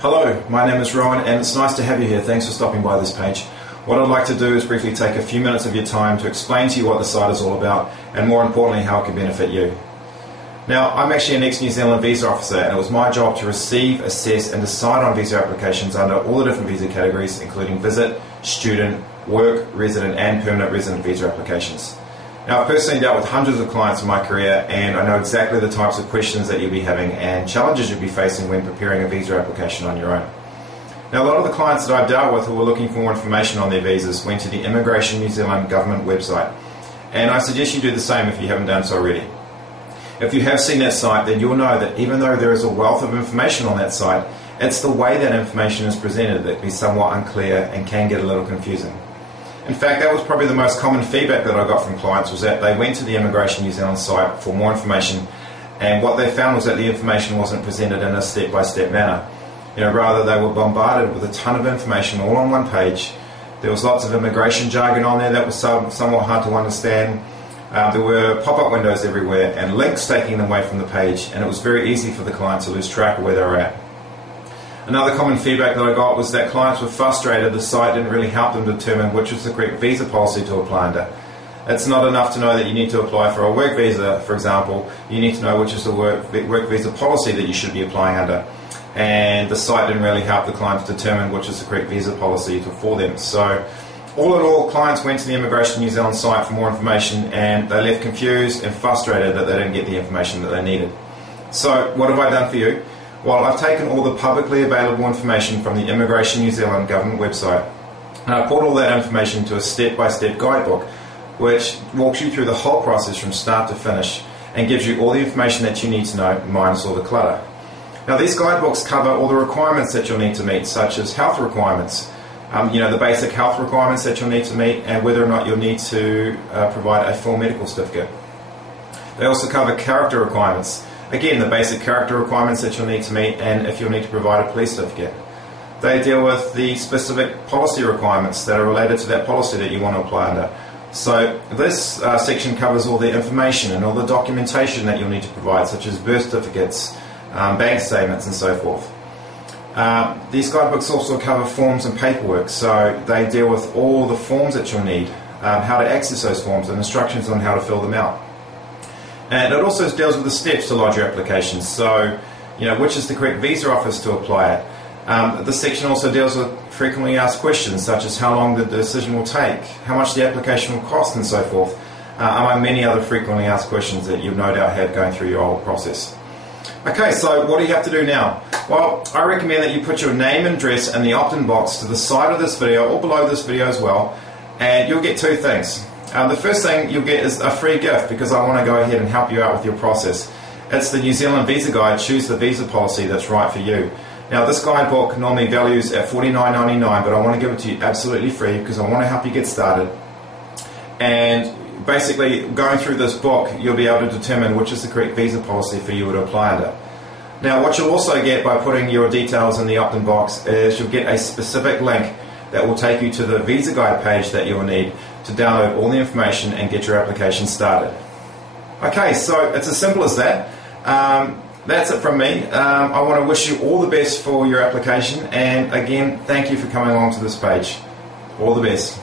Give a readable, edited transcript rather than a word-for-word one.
Hello, my name is Rowan and it's nice to have you here. Thanks for stopping by this page. What I'd like to do is briefly take a few minutes of your time to explain to you what the site is all about and more importantly how it can benefit you. Now, I'm actually an ex-New Zealand visa officer and it was my job to receive, assess and decide on visa applications under all the different visa categories including visit, student, work, resident and permanent resident visa applications. Now, I've personally dealt with hundreds of clients in my career and I know exactly the types of questions that you'll be having and challenges you'll be facing when preparing a visa application on your own. Now, a lot of the clients that I've dealt with who were looking for more information on their visas went to the Immigration New Zealand government website, and I suggest you do the same if you haven't done so already. If you have seen that site, then you'll know that even though there is a wealth of information on that site, it's the way that information is presented that can be somewhat unclear and can get a little confusing. In fact, that was probably the most common feedback that I got from clients, was that they went to the Immigration New Zealand site for more information, and what they found was that the information wasn't presented in a step-by-step manner. Rather they were bombarded with a ton of information all on one page. There was lots of immigration jargon on there that was somewhat hard to understand. There were pop-up windows everywhere and links taking them away from the page, and it was very easy for the client to lose track of where they were at. Another common feedback that I got was that clients were frustrated the site didn't really help them determine which was the correct visa policy to apply under. It's not enough to know that you need to apply for a work visa, for example. You need to know which is the work visa policy that you should be applying under. And the site didn't really help the client to determine which is the correct visa policy for them. So all in all, clients went to the Immigration New Zealand site for more information and they left confused and frustrated that they didn't get the information that they needed. So what have I done for you? Well, I've taken all the publicly available information from the Immigration New Zealand government website and I put all that information into a step-by-step guidebook which walks you through the whole process from start to finish and gives you all the information that you need to know, minus all the clutter. Now, these guidebooks cover all the requirements that you'll need to meet, such as health requirements, the basic health requirements that you'll need to meet and whether or not you'll need to provide a full medical certificate. They also cover character requirements. Again, the basic character requirements that you'll need to meet and if you'll need to provide a police certificate. They deal with the specific policy requirements that are related to that policy that you want to apply under. So this section covers all the information and all the documentation that you'll need to provide, such as birth certificates, bank statements and so forth. These guidebooks also cover forms and paperwork, so they deal with all the forms that you'll need, how to access those forms and instructions on how to fill them out. And it also deals with the steps to lodge your application, so which is the correct visa office to apply it. This section also deals with frequently asked questions such as how long the decision will take, how much the application will cost and so forth, among many other frequently asked questions that you no doubt have going through your whole process. Okay, so what do you have to do now? Well, I recommend that you put your name and address in the opt-in box to the side of this video or below this video as well, and you'll get two things. The first thing you'll get is a free gift because I want to go ahead and help you out with your process. It's the New Zealand Visa Guide, Choose the Visa Policy that's right for you. Now, this guidebook normally values at $49.99, but I want to give it to you absolutely free because I want to help you get started. And basically, going through this book, you'll be able to determine which is the correct visa policy for you to apply under. Now, what you'll also get by putting your details in the opt-in box is you'll get a specific link that will take you to the Visa Guide page that you'll need to download all the information and get your application started. Okay, so it's as simple as that. That's it from me. I want to wish you all the best for your application, and again, thank you for coming along to this page. All the best.